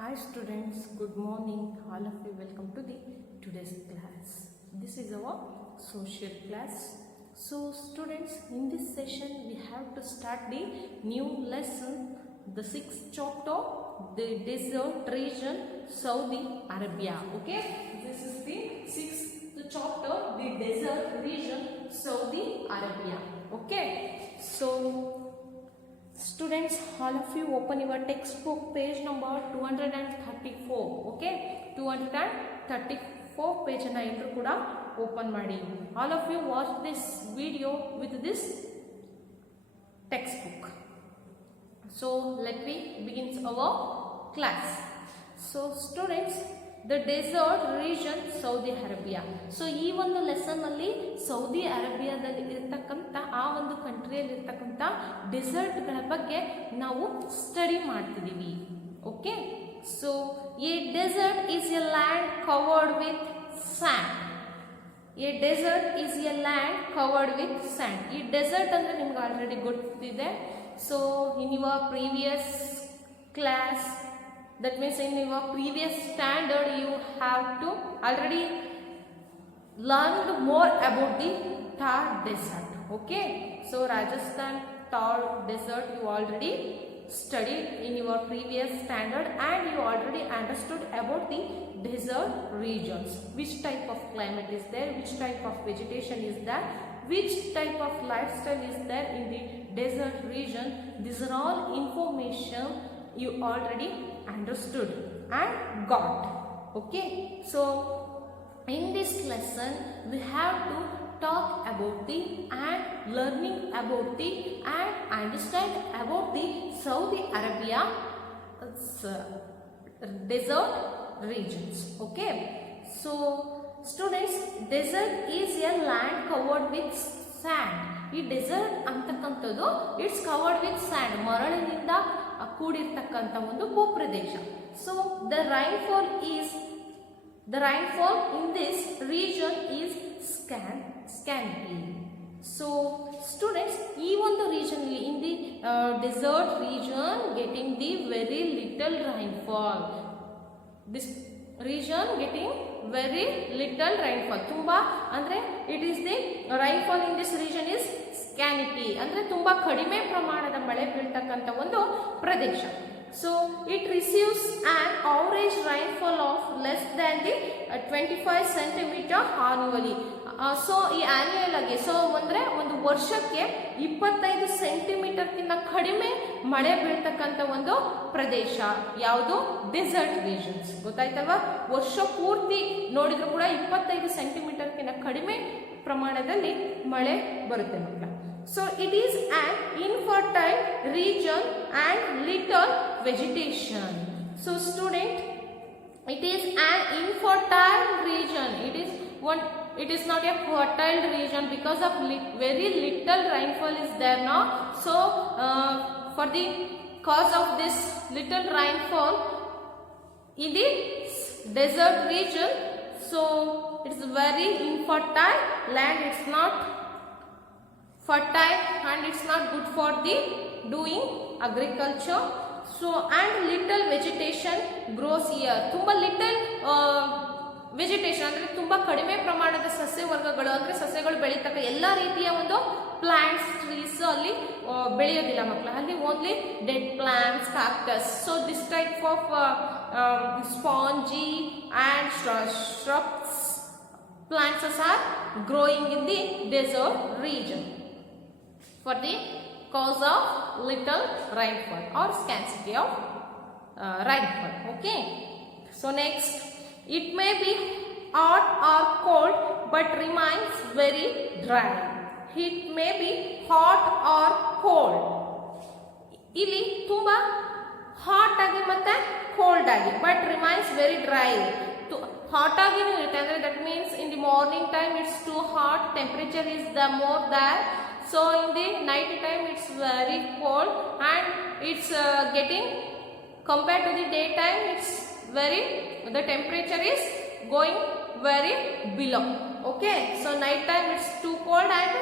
Hi students, good morning. All of you welcome to the today's class. This is our social class. So students, in this session we have to start the new lesson, the sixth chapter, the desert region, Saudi Arabia. Okay, this is the sixth chapter, the desert region, Saudi Arabia. Okay, so students, all of you open your textbook page number 234. Okay, 234 page na ಎಲ್ಲರೂ ಕೂಡ open ಮಾಡಿ. All of you watch this video with this textbook. So let me begin our class. So students, the desert region Saudi Arabia. So ಈ ಒಂದು ಲೆಸನ್ ಅಲ್ಲಿ ಸೌದಿ ಅರೇಬಿಯಾದಲ್ಲಿ ಇರತಕ್ಕಂತ ಆ ಒಂದು ಕಂಟ್ರಿಯಲ್ಲಿ ಇರತಕ್ಕಂತ ಡೆಸರ್ಟ್ಗಳ ಬಗ್ಗೆ ನಾವು ಸ್ಟಡಿ ಮಾಡ್ತಿದ್ದೀವಿ. Okay, so a desert is a land covered with sand. A desert is a land covered with sand. ಈ ಡೆಸರ್ಟ್ ಅಂದ್ರೆ ನಿಮ್ಗೆ ಆಲ್ರೆಡಿ ಗೊತ್ತಿದೆ. So in your previous class, that means in your previous standard you have to already learned more about the Thar desert. Okay, so Rajasthan Thar desert you already studied in your previous standard and you already understood about the desert regions, which type of climate is there, which type of vegetation is there, which type of lifestyle is there in the desert region. These are all information you already understood and got. Okay, so in this lesson we have to talk about the and learning about the and understand about the Saudi Arabia desert regions. Okay, so students, desert is a land covered with sand. ಈ desert ಅಂತಕ್ಕಂಥದ್ದು it's covered with sand, ಮರಳಿನಿಂದ ಕೂಡಿರ್ತಕ್ಕಂಥ ಒಂದು ಭೂಪ್ರದೇಶ. So the rainfall in this region is scanty. So students, ಈ ಒಂದು region in the desert region getting the very little rainfall. This region getting very little rainfall. ತುಂಬಾ ಅಂದ್ರೆ it is the rainfall in this region is scanty, ಅಂದ್ರೆ ತುಂಬಾ ಕಡಿಮೆ ಪ್ರಮಾಣದ ಮಳೆ ಬೀಳ್ತಕ್ಕಂತ ಒಂದು ಪ್ರದೇಶ. So it receives an average rainfall of less than the 25 centimeter annually. So ಈ ಆನ್ಯುಯಲ್ ಆಗಿ, ಸೊ ಅಂದ್ರೆ ಒಂದು ವರ್ಷಕ್ಕೆ 25 ಸೆಂಟಿಮೀಟರ್ಗಿಂತ ಕಡಿಮೆ ಮಳೆ ಬೀಳ್ತಕ್ಕಂಥ ಒಂದು ಪ್ರದೇಶ ಯಾವುದು? Desert regions. ಗೊತ್ತಾಯ್ತಲ್ವಾ? ವರ್ಷ ಪೂರ್ತಿ ನೋಡಿದ್ರು ಕೂಡ 25 ಸೆಂಟಿಮೀಟರ್ಗಿಂತ ಕಡಿಮೆ ಪ್ರಮಾಣದಲ್ಲಿ ಮಳೆ ಬರುತ್ತೆ ಮಕ್ಕಳ. So it is an infertile region and little vegetation. So student, it is an infertile region. It is not a fertile region because of very little rainfall is there now. So for the cause of this little rainfall in the desert region, so it is very infertile land. It's not fertile and it's not good for the doing agriculture. So and little vegetation grows here. ತುಂಬಾ little vegetation ಅಂದ್ರೆ ತುಂಬಾ ಕಡಿಮೆ ಪ್ರಮಾಣದ ಸಸ್ಯ ವರ್ಗಗಳು, ಅಂದ್ರೆ ಸಸ್ಯಗಳು ಬೆಳೀತಕ್ಕ ಎಲ್ಲಾ ರೀತಿಯ ಒಂದು ಪ್ಲಾಂಟ್ಸ್, ಟ್ರೀಸ್ ಅಲ್ಲಿ ಬೆಳೆಯೋದಿಲ್ಲ ಮಕ್ಕಳ. ಅಲ್ಲಿ only dead plants, cactus. So this type of spongy and shrubs plants are growing in the desert region for the cause of little rainfall or scarcity of rainfall. Okay, so next, it may be hot or cold but remains very dry. It may be hot or cold. ಇಲ್ಲಿ ತುಂಬಾ ಹಾಟ್ ಆಗಿ ಮತ್ತೆ cold ಆಗಿ, but remains very dry. Hot ಆಗಿನೂ ಇರುತ್ತೆ, ಅಂದ್ರೆ that means in the morning time it's too hot, temperature is the more that. So in the night time it's very cold and it's getting, compared to the daytime it's the temperature is going very below. Okay, so night time it's too cold and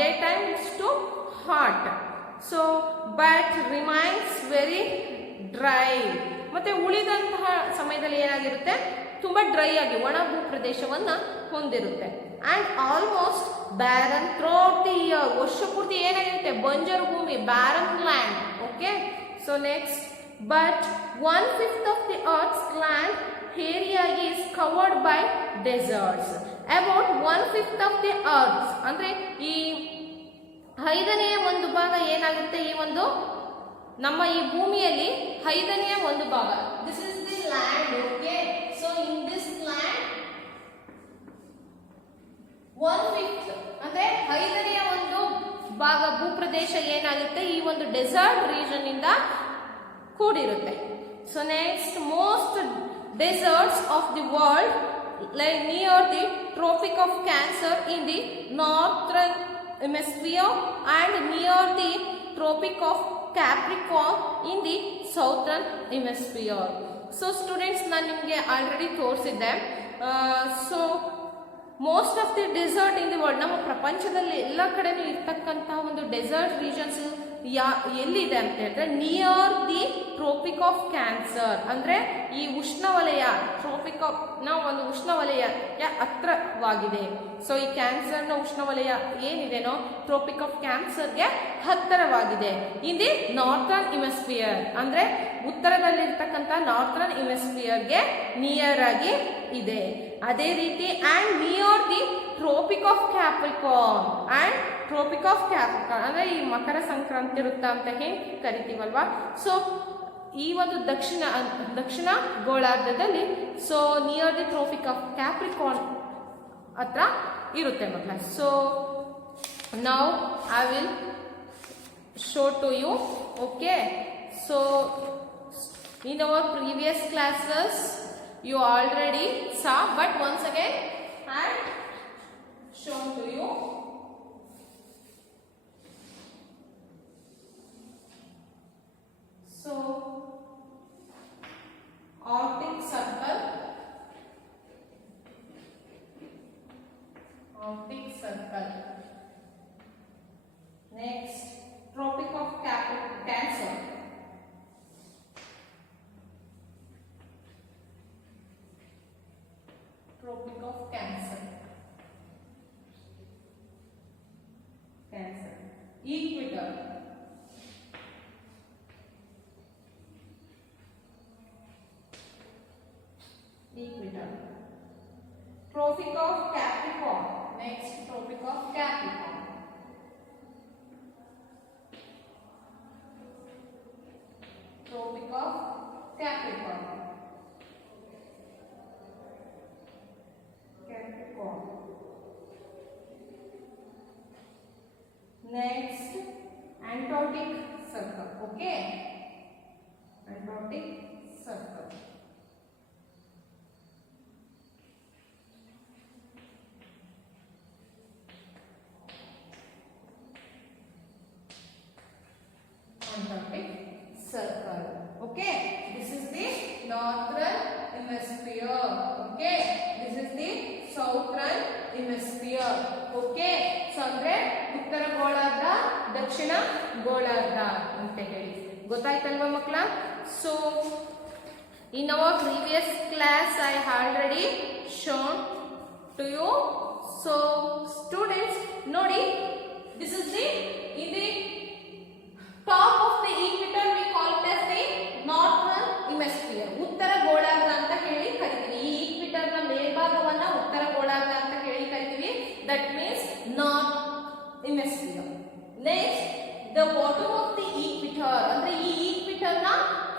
daytime it's too hot. So but remains very dry. ಮತ್ತೆ ಉಳಿದಂತಹ ಸಮಯದಲ್ಲಿ ಏನಾಗಿರುತ್ತೆ, ತುಂಬಾ ಡ್ರೈ ಆಗಿ ಒಣ ಭೂ ಪ್ರದೇಶವನ್ನ ಹೊಂದಿರುತ್ತೆ. And almost barren throughout the year, ವರ್ಷ ಪೂರ್ತಿ ಏನಾಗಿರುತ್ತೆ, ಬಂಜರು ಭೂಮಿ, barren land. Okay, so next, but 1/5 of the earth's land area is covered by deserts. About 1/5 of the earth ಅಂದ್ರೆ ಈ 5ನೇ ಒಂದು ಭಾಗ ಏನಾಗುತ್ತೆ, ಈ ಒಂದು ನಮ್ಮ ಈ ಭೂಮಿಯಲ್ಲಿ 5ನೇ ಒಂದು ಭಾಗ, this is the land. Okay, so in this land 1/5 ಅಂದ್ರೆ 5ನೇ ಒಂದು ಭಾಗ ಭೂಪ್ರದೇಶ ಏನಾಗುತ್ತೆ, ಈ ಒಂದು ಡೆಸರ್ಟ್ ರೀಜನ್ ಇಂದ ಕೂಡಿರುತ್ತೆ. So next, most deserts of the world lie near the Tropic of Cancer in the northern hemisphere and near the Tropic of Capricorn in the southern hemisphere. So students, ನಾನು ನಿಮಗೆ already ತೋರಿಸಿದ್ದೆ. So most of the desert in the world, ನಮ್ಮ ಪ್ರಪಂಚದಲ್ಲಿ ಎಲ್ಲ ಕಡೆನೂ ಇರ್ತಕ್ಕಂತಹ ಒಂದು desert regions ಎಲ್ಲಿದೆ ಅಂತ ಹೇಳಿದ್ರೆ near the tropic of Cancer, ಅಂದ್ರೆ ಈ ಉಷ್ಣವಲಯ, ಟ್ರೋಪಿಕ್ ಆಫ್ ಒಂದು ಉಷ್ಣವಲಯಕ್ಕೆ ಹತ್ತಿರವಾಗಿದೆ. ಸೊ ಈ ಕ್ಯಾನ್ಸರ್ನ ಉಷ್ಣವಲಯ ಏನಿದೆನೋ ಟ್ರೋಪಿಕ್ ಆಫ್ ಕ್ಯಾನ್ಸರ್ಗೆ ಹತ್ತಿರವಾಗಿದೆ. ಇನ್ ದಿ ನಾರ್ಥರ್ನ್ ಇಮೆಸ್ಫಿಯರ್ ಅಂದ್ರೆ ಉತ್ತರದಲ್ಲಿರ್ತಕ್ಕಂಥ ನಾರ್ಥರ್ನ್ ಇಮೆಸ್ಫಿಯರ್ಗೆ ನಿಯರ್ ಆಗಿ ಇದೆ. ಅದೇ ರೀತಿ and near the tropic of Capricorn and trophic of Capricorn ಅಂದ್ರೆ ಈ ಮಕರ ಸಂಕ್ರಾಂತಿ ವೃತ್ತ ಅಂತ ಹೇಳಿ ಕರಿತೀವಲ್ವಾ. ಸೊ ಈ ಒಂದು ದಕ್ಷಿಣ ಗೋಳಾರ್ಧದಲ್ಲಿ, so near the tropic of Capricorn ಹತ್ರ ಇರುತ್ತೆ ಮಕ್ಕಳ. So now I will show to you. Okay, so in our previous classes you already saw, but once again I shown to you. So Arctic circle, next Tropic of Cancer, Tropic of Cancer, Equator, Tropic of Capricorn, next Tropic of Capricorn, Tropic of Capricorn, next Antarctic circle. Okay, Antarctic circle, Antarctic circle. Okay, this is the northern hemisphere. Okay, this is the southern hemisphere. Okay, so ಅಂದ್ರೆ ಉತ್ತರ ಗೋಳಾರ್ಧ, ದಕ್ಷಿಣ ಗೋಳಾರ್ಧ ಅಂತ ಹೇಳಿ ಗೊತ್ತಾಯ್ತಲ್ವಾ ಮಕ್ಕಳ. So in our previous class I already shown to you. So students, ನೋಡಿ, this is the in the top of the equator we call it as the northern hemisphere, ಉತ್ತರ ಗೋಳಾರ್ಧ ಅಂತ ಹೇಳಿ ಕರಿತೀವಿ. ಈ ಈಕ್ವಿಟರ್ ನ ಮೇಲ್ಭಾಗವನ್ನ ಉತ್ತರ ಗೋಳಾರ್ಧ ಅಂತ ಹೇಳಿ ಕರಿತೀವಿ. That means north hemisphere. Next, the bottom of the equator ಅಂದ್ರೆ ಈ ಈಕ್ವಿಟರ್ ನ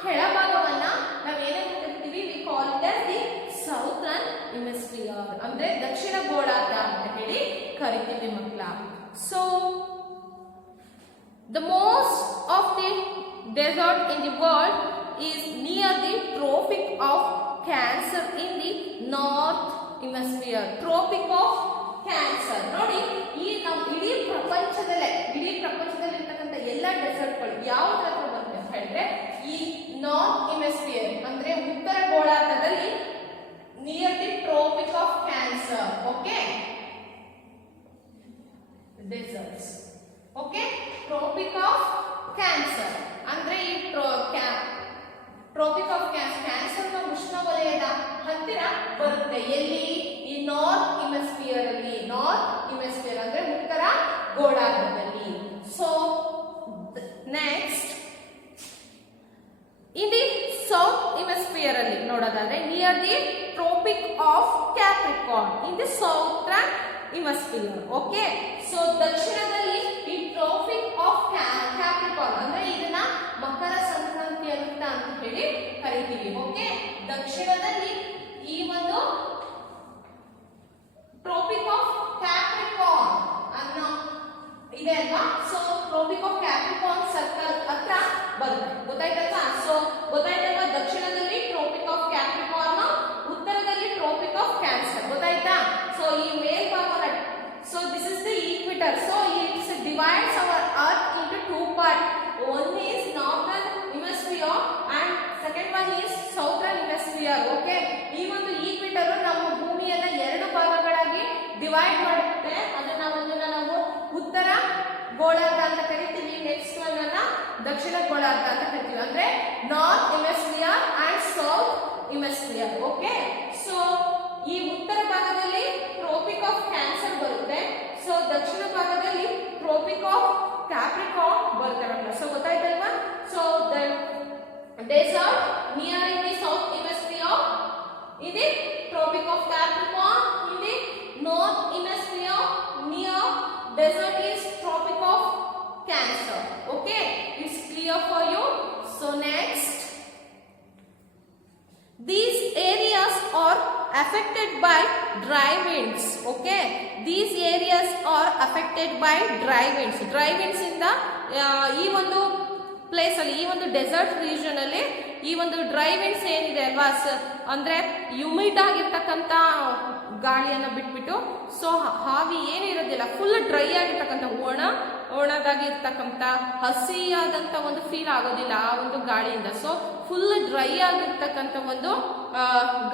ಕೆಳಭಾಗವನ್ನ ನಾವು ಏನಂತ ಕರಿತೀವಿ, we call it as the southern hemisphere ಅಂದ್ರೆ ದಕ್ಷಿಣ ಗೋಳಾರ್ಧ ಅಂತ ಹೇಳಿ ಕರಿತೀವಿ ಮಕ್ಕಳ. So the most of the desert in the world is near the Tropic of Cancer in the north hemisphere. Tropic of Cancer ನೋಡಿ, ಈ ನಮ್ಮ ಇಡೀ ಪ್ರಪಂಚದಲ್ಲೇ ಇರ್ತಕ್ಕಂಥ ಎಲ್ಲ ಡೆಸರ್ಟ್ಗಳು ಯಾವ್ದು ಹತ್ರ ಬರುತ್ತೆ ಅಂತ ಹೇಳಿದ್ರೆ ಈ ನಾರ್ತ್ ಹೆಮಿಸ್ಫಿಯರ್ ಅಂದ್ರೆ ಉತ್ತರ ಗೋಳಾರ್ಧದಲ್ಲಿ near the tropic of Cancer. Okay, deserts. Okay, tropic of Cancer ಅಂದ್ರೆ ಈ ಟ್ರೋಪಿಕ್ ಆಫ್ ಕ್ಯಾನ್ಸರ್ ಆಗಿದೆ ಎಲ್ಲಿ ಈ ನಾರ್ತ್ ಹೆಮಿಸ್ಫಿಯರ್ ಅಲ್ಲಿ, ನಾರ್ತ್ ಹೆಮಿಸ್ಫಿಯರ್ ಅಂದ್ರೆ ಉತ್ತರ ಗೋಳಾರ್ಧದಲ್ಲಿ. So next in the south hemisphere ಅಲ್ಲಿ ನೋಡೋದಾದ್ರೆ near the tropic of Capricorn in the southern hemisphere. Okay, so ದಕ್ಷಿಣದಲ್ಲಿ ಈ ಟ್ರೋಪಿಕ್ ಆಫ್ ಕ್ಯಾಪ್ರಿಕಾರ್ನ್ ಅಂದ್ರೆ ಇದನ್ನ ಮಕರ ಸಂಕ್ರಾಂತಿಯ ವೃತ್ತ ಅಂತ ಹೇಳಿ ಕರಿತೀವಿ. ಓಕೆ, ದಕ್ಷಿಣದಲ್ಲಿ ಈ ಒಂದು ಟ್ರೋಪಿಕ್ ಆಫ್ ಕ್ಯಾಪ್ರಿಕಾರ್ನ್ ಅನ್ನೋ ಇದೆ ಅಲ್ವಾ. So tropic of Capricorn circle ಹತ್ರ ಬರುತ್ತೆ, ಗೊತ್ತಾಯ್ತಲ್ವಾ. ಸೊ ಗೊತ್ತಾಯ್ತಲ್ವಾ, ದಕ್ಷಿಣದಲ್ಲಿ ಟ್ರೋಪಿಕ್ ಆಫ್ ಕ್ಯಾಪ್ರಿಕಾರ್ನ್, ಉತ್ತರದಲ್ಲಿ ಟ್ರೋಪಿಕ್ ಆಫ್ ಕ್ಯಾನ್ಸರ್, ಗೊತ್ತಾಯ್ತಾ. ಸೊ ಈ ಮೇಲ್ಭಾಗ, so this is the equator. So it's divides our earth into two part. One is northern hemisphere and second one is southern hemisphere. Okay, ಈ ಒಂದು ಈಕ್ವಿಟರ್ ನಮ್ಮ ಭೂಮಿಯನ್ನ ಎರಡು ಭಾಗಗಳಾಗಿ ಡಿವೈಡ್ ಮಾಡುತ್ತೆ. ಅದನ್ನ ಒಂದನ್ನ ನಾವು ಉತ್ತರ ಗೋಳಾರ್ಧ ಅಂತ ಕರಿತೀವಿ, ನೆಕ್ಸ್ಟ್ ಒನ್ ಅನ್ನ ದಕ್ಷಿಣ ಗೋಳಾರ್ಧ ಅಂತ ಕರಿತೀವಿ. ಅಂದ್ರೆ north hemisphere and south hemisphere. Okay, so ಈ ಉತ್ತರ ಭಾಗದಲ್ಲಿ ಟ್ರೋಪಿಕ್ ಆಫ್ ಕ್ಯಾನ್ಸರ್ ಬರುತ್ತೆ. ಸೊ ದಕ್ಷಿಣ ಭಾಗದಲ್ಲಿ ಟ್ರೋಪಿಕ್ ಆಫ್ ಕ್ಯಾಪ್ರಿಕಾರ್ನ್ ಬರುತ್ತೆ. ಸೊ ಗೊತ್ತಾಯ್ತಲ್ವಾ. So the desert near in the south hemisphere, in the tropic of Capricorn, in the north hemisphere near desert is tropic of Cancer. Okay, it's clear for you. So next, these areas are affected by dry winds. Okay, these areas are affected by dry winds. Dry winds ಇಂದ ಈ ಒಂದು ಪ್ಲೇಸ್ ಅಲ್ಲಿ, ಈ ಒಂದು desert region ಅಲ್ಲಿ ಈ ಒಂದು dry winds ಏನಿದೆ ಅಲ್ವಾ, ಅಂದ್ರೆ ಹ್ಯೂಮಿಡ್ ಆಗಿರ್ತಕ್ಕಂಥ ಗಾಳಿಯನ್ನ ಬಿಟ್ಬಿಟ್ಟು, ಸೊ ಹಾವಿ ಏನಿರೋದಿಲ್ಲ, ಫುಲ್ ಡ್ರೈ ಆಗಿರ್ತಕ್ಕಂಥ ಒಣದಾಗಿರ್ತಕ್ಕಂಥ ಹಸಿಯಾದಂಥ ಒಂದು ಫೀಲ್ ಆಗೋದಿಲ್ಲ ಆ ಒಂದು ಗಾಳಿಯಿಂದ. ಸೊ ಫುಲ್ ಡ್ರೈ ಆಗಿರ್ತಕ್ಕಂಥ ಒಂದು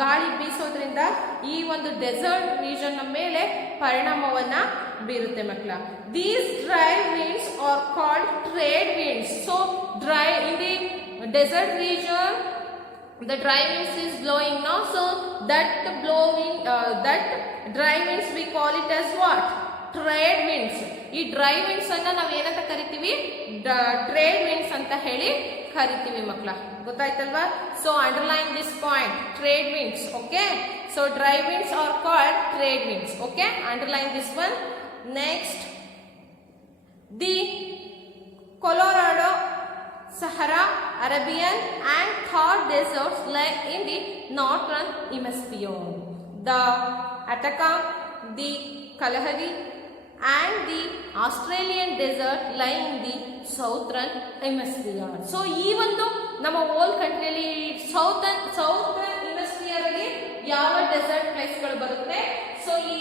ಗಾಳಿ ಬೀಸೋದ್ರಿಂದ ಈ ಒಂದು ಡೆಸರ್ಟ್ ರೀಜನ್ ಮೇಲೆ ಪರಿಣಾಮವನ್ನ ಬೀರುತ್ತೆ ಮಕ್ಕಳ. These dry winds are called trade winds. So dry in the desert region, the dry winds is blowing now. So that blowing, that dry winds we call it as what? Trade winds. ಈ dry winds ಅನ್ನ ನಾವು ಏನಂತ ಕರಿತೀವಿ? Trade winds ಅಂತ ಹೇಳಿ ಕರಿತೀವಿ ಮಕ್ಕಳ, ಗೊತ್ತಾಯ್ತಲ್ವಾ. So underline this point, trade winds. Okay, so dry winds are called trade winds. Okay, underline this one. Next, the Colorado, Sahara, Arabian and Thar deserts lie in the northern hemisphere. The Atacama, the Kalahari and the Australian desert lie in the southern hemisphere. So ಈ ಒಂದು ನಮ್ಮ ಹೋಲ್ ಕಂಟ್ರಿಯಲ್ಲಿ southern hemisphere ಅಲ್ಲಿ ಯಾವ ಡೆಸರ್ಟ್ ಪ್ಲೇಸ್ಗಳು ಬರುತ್ತೆ? ಸೊ ಈ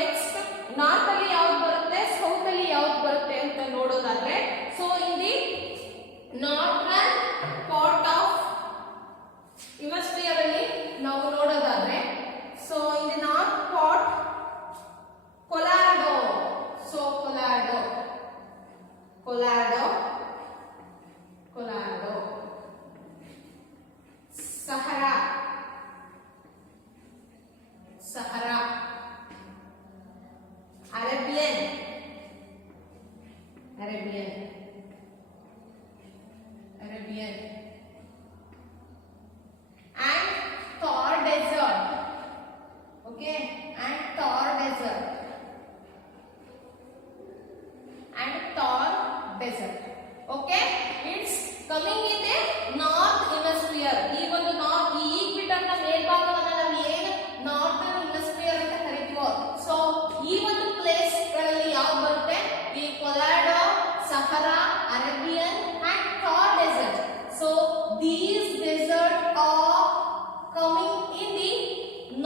next north ಅಲ್ಲಿ ಯಾವ್ದು ಬರುತ್ತೆ, ಸೌತ್ ಅಲ್ಲಿ ಯಾವ್ದು ಬರುತ್ತೆ ಅಂತ ನೋಡೋದಾದ್ರೆ, so in the northern part of hemisphere ಅಲ್ಲಿ ನಾವು ನೋಡೋದಾದ್ರೆ, so in the north part Colorado, so Colorado Sahara Arabian and Thar desert. Okay, and Thar desert okay, it's coming in the north hemisphere. ಈ ಒಂದು ನಾರ್ತ್, ಈ ಈಕ್ವಿಟರ್ ನ ಮೇಲ್ಭಾಗವನ್ನ ನಾವು ಏನು ನಾರ್ದರ್ನ್ ಹೆಮಿಸ್ಫಿಯರ್ ಅಂತ ಕರಿತೀವೋ, ಸೊ ಈ ಒಂದು ಪ್ಲೇಸ್ ಗಳಲ್ಲಿ ಯಾವ್ದು ಬರುತ್ತೆ? ಈ Colorado, Sahara, Arabian and Thar desert. So these desert are coming in the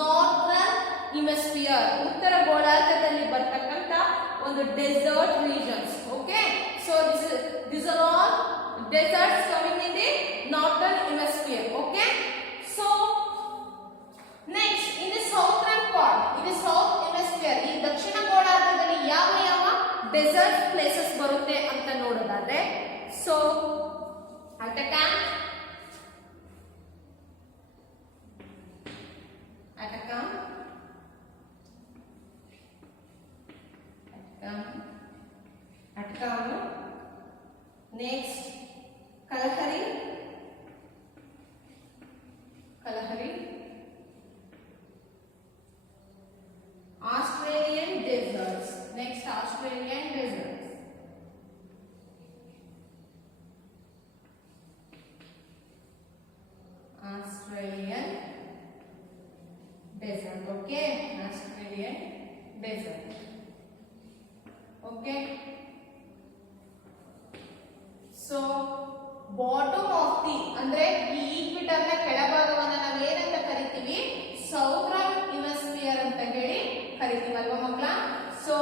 northern hemisphere, ಉತ್ತರ ಗೋಳಾರ್ಧದಲ್ಲಿ ಬರ್ತಕ್ಕಂಥ ಒಂದು desert regions. Okay, so these are all deserts coming in the northern hemisphere. Okay, so next in the southern part, in the south hemisphere, ಈ ದಕ್ಷಿಣ ಗೋಳಾರ್ಧದಲ್ಲಿ ಯಾವ dessert places ಬರುತ್ತೆ ಅಂತ ನೋಡೋದಾದ್ರೆ, so Atacama desert. Okay, Australian desert. Okay, so bottom of the ಅಂದ್ರೆ ಈ ಈಕ್ವಿಟರ್ ನ ಕೆಳಭಾಗವನ್ನ ನಾವು ಏನಂತ ಕರಿತೀವಿ, ಸೌದರ್ನ್ ಹೆಮಿಸ್ಫಿಯರ್ ಅಂತ ಹೇಳಿ ಕರಿತೀವಿ ಅಲ್ವಾ ಮಕ್ಕಳ. So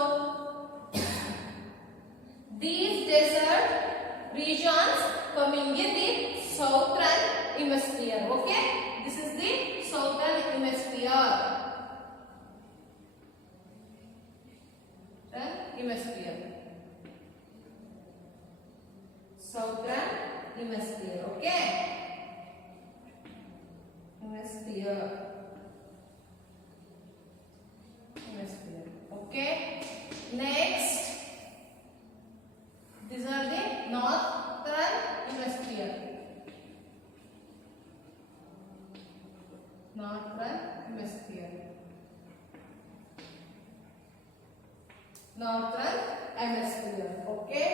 these desert regions coming in the southern hemisphere. Okay, this is the southern hemisphere. Hemisphere, southern hemisphere. Okay, hemisphere, hemisphere. Okay, next these are the northern hemisphere. Northern hemisphere. Northern hemisphere. Okay,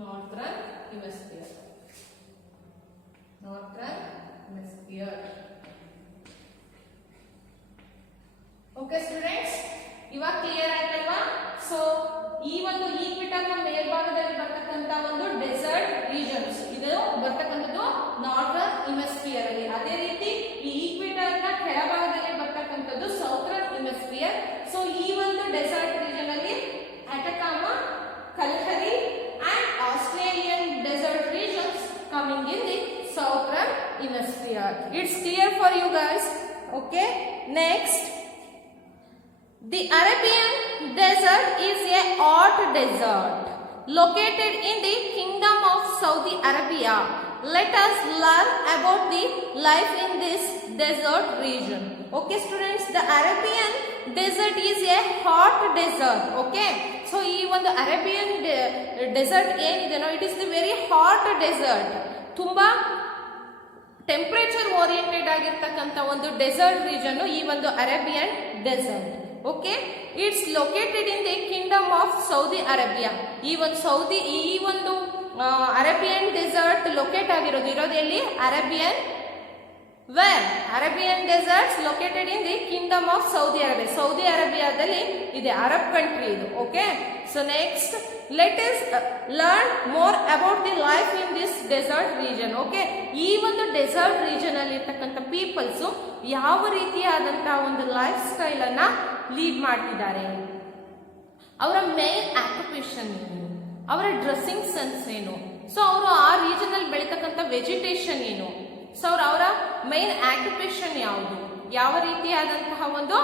northern hemisphere. Northern hemisphere. Okay students, ಇವಾಗ ಕ್ಲಿಯರ್ ಆಯ್ತಲ್ವಾ. ಸೊ ಈ ಒಂದು ಈಕ್ವಿಟರ್ ನ ಮೇಲ್ಭಾಗದಲ್ಲಿ ಬರ್ತಕ್ಕಂತ ಒಂದು desert regions ಇದು ಬರ್ತಕ್ಕಂಥದ್ದು ನಾರ್ದರ್ನ್ ಹೆಮಿಸ್ಫಿಯರ್ ಅಲ್ಲಿ. ಅದೇ ರೀತಿ ಈ ಈಕ್ವಿಟರ್ ನ ಕೆಳಭಾಗದಲ್ಲಿ ಬರ್ತಕ್ಕಂಥದ್ದು ಸೌದರ್ನ್ ಹೆಮಿಸ್ಫಿಯರ್. ಸೊ ಈ ಒಂದು ಡೆಸರ್ಟ್ ರೀಜನ್ ಅಲ್ಲಿ ಅಟಕಾಮಾ, ಕಲ್ಹರಿ and Australian desert regions coming in the southern hemisphere. It's clear for you guys. Okay, next, the Arabian desert is a hot desert located in the kingdom of Saudi Arabia. Let us learn about the life in this desert region. Okay students, the Arabian desert is a hot desert. Okay, so ಈ ಒಂದು Arabian desert ಏನಿದೆನೋ it is the very hot desert. ತುಂಬಾ temperature oriented ಆಗಿರ್ತಕ್ಕಂಥ ಒಂದು desert region ಈ ಒಂದು Arabian desert. Okay, it's located in the kingdom of Saudi Arabia. ಈ ಒಂದು ಅರೇಬಿಯನ್ ಡೆಸರ್ಟ್ ಲೊಕೇಟ್ ಇರೋದು ಎಲ್ಲಿ? Arabian where Arabian deserts located in the kingdom of Saudi Arabia. Saudi ಅರೇಬಿಯಾದಲ್ಲಿ ಇದೆ, ಅರಬ್ ಕಂಟ್ರಿ ಇದು. Okay, so next let us learn more about the life in this desert region. Okay, ಈ ಒಂದು desert region ಅಲ್ಲಿ ಇರ್ತಕ್ಕಂಥ ಪೀಪಲ್ಸ್ ಯಾವ ರೀತಿಯಾದಂತಹ ಒಂದು ಲೈಫ್ ಸ್ಟೈಲ್ ಅನ್ನ ಲೀಡ್ ಮಾಡ್ತಿದ್ದಾರೆ, ಅವರ ಮೇನ್ ಆಕ್ಯುಪೇಷನ್ ಏನು, ಅವರ ಡ್ರೆಸ್ಸಿಂಗ್ ಸೆನ್ಸ್ ಏನು, ಸೊ ಅವರು ಆ ರೀಜನ್ ಅಲ್ಲಿ ಬೆಳೀತಕ್ಕಂಥ ವೆಜಿಟೇಷನ್ ಏನು, ಸೊ ಅವರ ಮೇನ್ ಆಕ್ಯುಪೇಷನ್ ಯಾವುದು, ಯಾವ ರೀತಿಯಾದಂತಹ ಒಂದು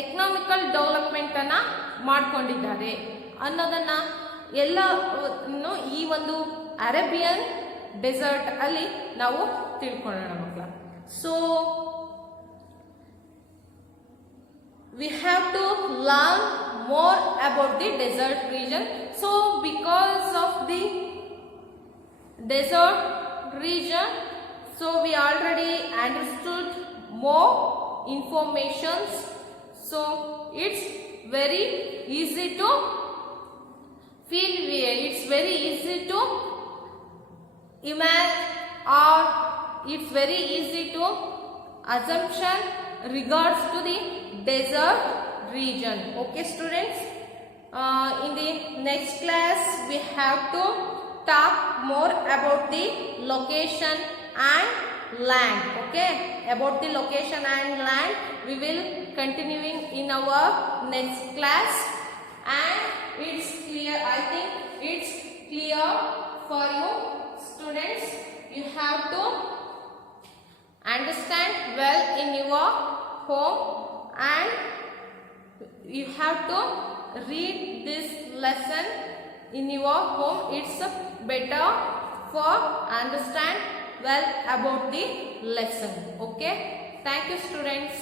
ಎಕನಾಮಿಕಲ್ ಡೆವಲಪ್ಮೆಂಟ್ ಅನ್ನ ಮಾಡ್ಕೊಂಡಿದ್ದಾರೆ ಅನ್ನೋದನ್ನ ಎಲ್ಲವನ್ನು ಈ ಒಂದು ಅರೇಬಿಯನ್ ಡೆಸರ್ಟ್ ಅಲ್ಲಿ ನಾವು ತಿಳ್ಕೊಳ್ಳೋಣ ಮಕ್ಕಳ. So we have to learn more about the desert region. So because of the desert region, so we already understood more informations. So it's very easy to feel, it's very easy to imagine, or it's very easy to assumption regards to the desert region. Okay students, in the next class we have to talk more about the location and land. Okay, about the location and land we will continuing in our next class. And it's clear, I think it's clear for you students. You have to understand well in your home and you have to read this lesson in your home. It's better for understand well about the lesson. Okay, thank you students.